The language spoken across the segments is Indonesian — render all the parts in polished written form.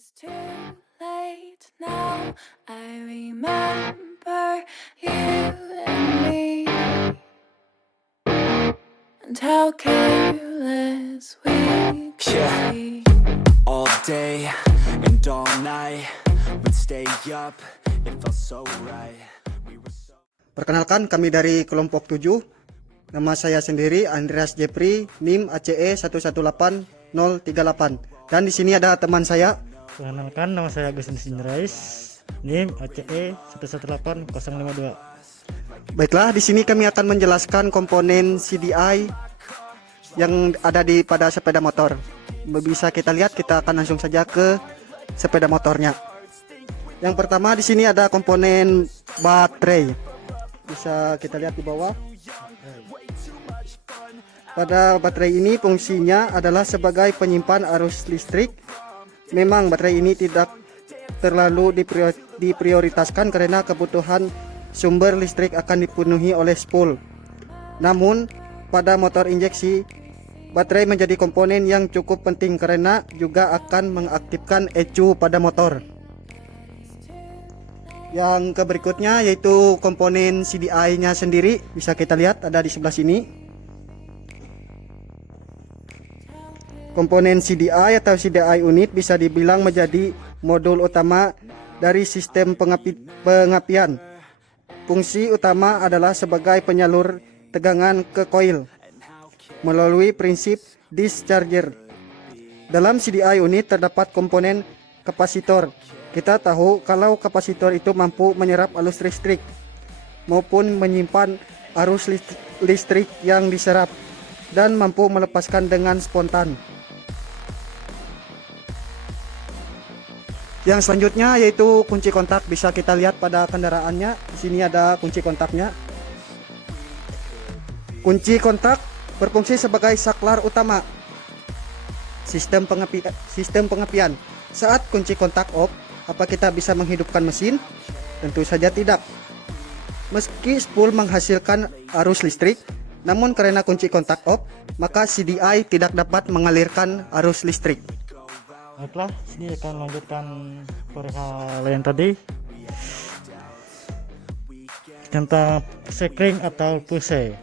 It's too late now. I remember you and me, and how careless we could Yeah. be. All day and all night we'd stay up, it felt so right. We were so... Perkenalkan, kami dari kelompok 7. Nama saya sendiri Andreas Jeffrey, NIM ACE 118038. Dan di sini ada teman saya. Perkenalkan, nama saya Agustinus Indrais, NIM ACE 118052. Baiklah, di sini kami akan menjelaskan komponen CDI yang ada pada sepeda motor. Bisa kita lihat, kita akan langsung saja ke sepeda motornya. Yang pertama di sini ada komponen baterai. Bisa kita lihat di bawah. Pada baterai ini fungsinya adalah sebagai penyimpan arus listrik. Memang baterai ini tidak terlalu diprioritaskan karena kebutuhan sumber listrik akan dipenuhi oleh spool. Namun pada motor injeksi, baterai menjadi komponen yang cukup penting karena juga akan mengaktifkan ECU pada motor. Yang berikutnya yaitu komponen CDI-nya sendiri, bisa kita lihat ada di sebelah sini. Komponen CDI atau CDI unit bisa dibilang menjadi modul utama dari sistem pengapian. Fungsi utama adalah sebagai penyalur tegangan ke koil melalui prinsip discharger. Dalam CDI unit terdapat komponen kapasitor. Kita tahu kalau kapasitor itu mampu menyerap arus listrik maupun menyimpan arus listrik yang diserap dan mampu melepaskan dengan spontan. Yang selanjutnya yaitu kunci kontak, bisa kita lihat pada kendaraannya. Di sini ada kunci kontaknya. Kunci kontak berfungsi sebagai saklar utama sistem pengapian. Saat kunci kontak off, apa kita bisa menghidupkan mesin? Tentu saja tidak. Meski spool menghasilkan arus listrik, namun karena kunci kontak off, maka CDI tidak dapat mengalirkan arus listrik. Baiklah, sini akan lanjutkan perihal yang tadi tentang sekring atau pulse.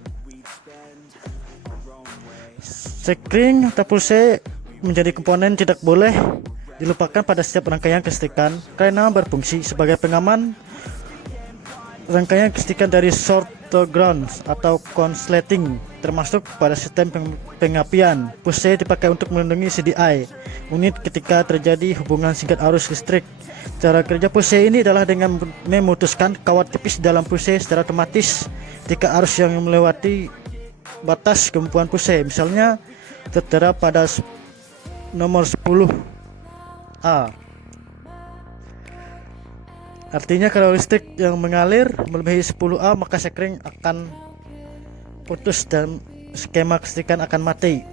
Sekring atau pulse menjadi komponen tidak boleh dilupakan pada setiap rangkaian kelistrikan karena berfungsi sebagai pengaman rangkaian kelistrikan dari short to ground atau konsleting, termasuk pada sistem pengapian. Pulse dipakai untuk melindungi CDI unit ketika terjadi hubungan singkat arus listrik. Cara kerja pulse ini adalah dengan memutuskan kawat tipis dalam pulse secara otomatis jika arus yang melewati batas kemampuan pulse, misalnya tertera pada nomor 10A. Artinya kalau listrik yang mengalir melebihi 10A, maka sekring akan putus dan skema kelistrikan akan mati.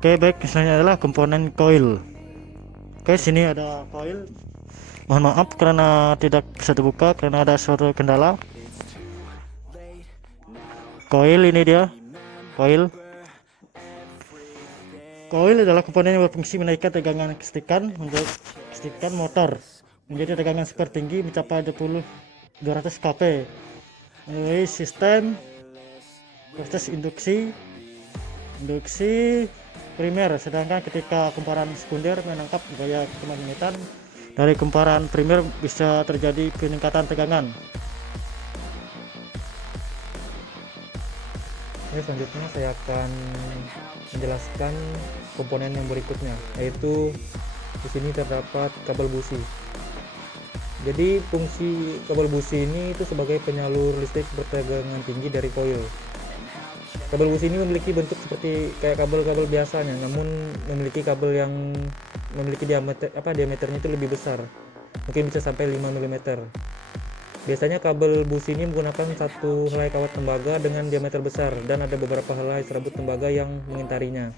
Oke, baik, misalnya adalah komponen coil. Oke, sini ada coil. Mohon maaf karena tidak bisa dibuka karena ada suatu kendala. Coil ini dia, coil. Coil adalah komponen yang berfungsi menaikkan tegangan kelistrikan untuk kelistrikan motor menjadi tegangan super tinggi mencapai 200 kV melalui sistem proses induksi primer, sedangkan ketika kumparan sekunder menangkap gaya kemagnetran dari kumparan primer bisa terjadi peningkatan tegangan. Selanjutnya saya akan menjelaskan komponen yang berikutnya, yaitu di sini terdapat kabel busi. Jadi fungsi kabel busi ini itu sebagai penyalur listrik bertegangan tinggi dari koil. Kabel busi ini memiliki bentuk seperti kayak kabel-kabel biasanya, namun memiliki kabel yang memiliki diameternya itu lebih besar, mungkin bisa sampai 5 mm. Biasanya kabel busi ini menggunakan satu helai kawat tembaga dengan diameter besar dan ada beberapa helai serabut tembaga yang mengintarinya.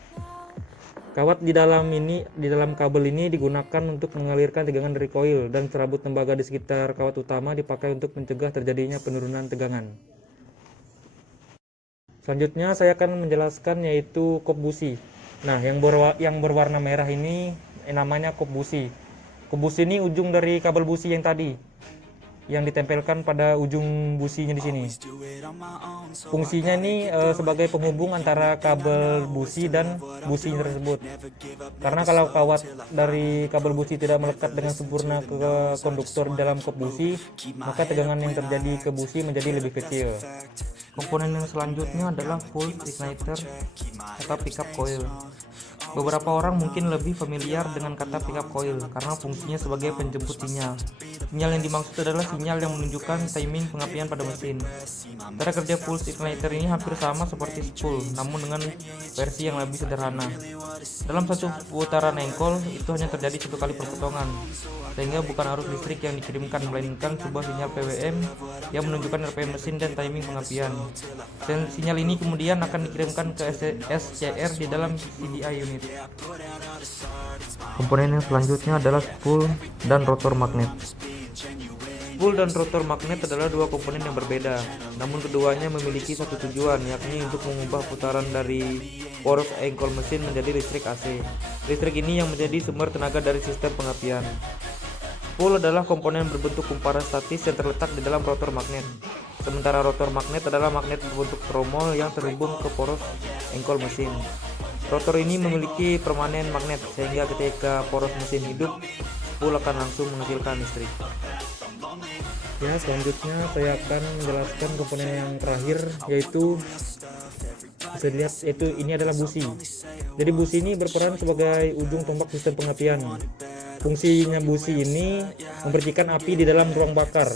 Kawat di dalam kabel ini digunakan untuk mengalirkan tegangan dari koil, dan serabut tembaga di sekitar kawat utama dipakai untuk mencegah terjadinya penurunan tegangan. Selanjutnya saya akan menjelaskan yaitu kop busi. Nah, yang berwarna merah ini namanya kop busi. Kop busi ini ujung dari kabel busi yang tadi, yang ditempelkan pada ujung businya di sini. Fungsinya ini sebagai penghubung antara kabel busi dan busi tersebut. Karena kalau kawat dari kabel busi tidak melekat dengan sempurna ke konduktor dalam kop busi, maka tegangan yang terjadi ke busi menjadi lebih kecil. Komponen yang selanjutnya adalah pulse igniter atau pickup coil. Beberapa orang mungkin lebih familiar dengan kata pickup coil karena fungsinya sebagai penjemput sinyal. Sinyal yang dimaksud adalah sinyal yang menunjukkan timing pengapian pada mesin. Cara kerja pulse igniter ini hampir sama seperti spool, namun dengan versi yang lebih sederhana. Dalam satu putaran engkol, itu hanya terjadi satu kali perpotongan, sehingga bukan arus listrik yang dikirimkan, melainkan sebuah sinyal PWM yang menunjukkan RPM mesin dan timing pengapian. Sinyal ini kemudian akan dikirimkan ke SCR di dalam CDI unit. Komponen yang selanjutnya adalah spool dan rotor magnet. Spool dan rotor magnet adalah dua komponen yang berbeda, namun keduanya memiliki satu tujuan, yakni untuk mengubah putaran dari poros engkol mesin menjadi listrik AC. Listrik ini yang menjadi sumber tenaga dari sistem pengapian. Spool adalah komponen berbentuk kumparan statis yang terletak di dalam rotor magnet. Sementara rotor magnet adalah magnet berbentuk tromol yang terhubung ke poros engkol mesin. Rotor ini memiliki permanen magnet, sehingga ketika poros mesin hidup, spool akan langsung menghasilkan listrik. Ya, selanjutnya saya akan menjelaskan komponen yang terakhir, yaitu bisa dilihat, yaitu ini adalah busi. Jadi busi ini berperan sebagai ujung tombak sistem pengapian. Fungsinya busi ini membersihkan api di dalam ruang bakar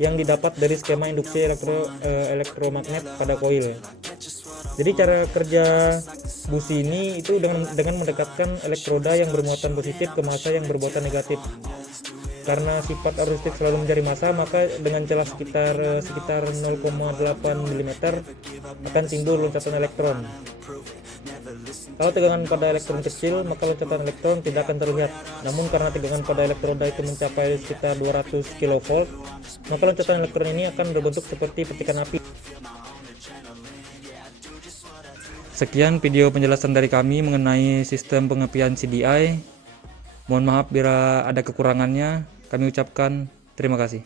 yang didapat dari skema induksi elektromagnet pada koil. Jadi cara kerja busi ini itu dengan mendekatkan elektroda yang bermuatan positif ke massa yang bermuatan negatif. Karena sifat arus listrik selalu mencari massa, maka dengan celah sekitar 0,8 mm akan timbul loncatan elektron. Kalau tegangan pada elektron kecil, maka loncatan elektron tidak akan terlihat. Namun karena tegangan pada elektroda itu mencapai sekitar 200 kV, maka loncatan elektron ini akan berbentuk seperti petikan api. Sekian video penjelasan dari kami mengenai sistem pengapian CDI. Mohon maaf bila ada kekurangannya. Kami ucapkan terima kasih.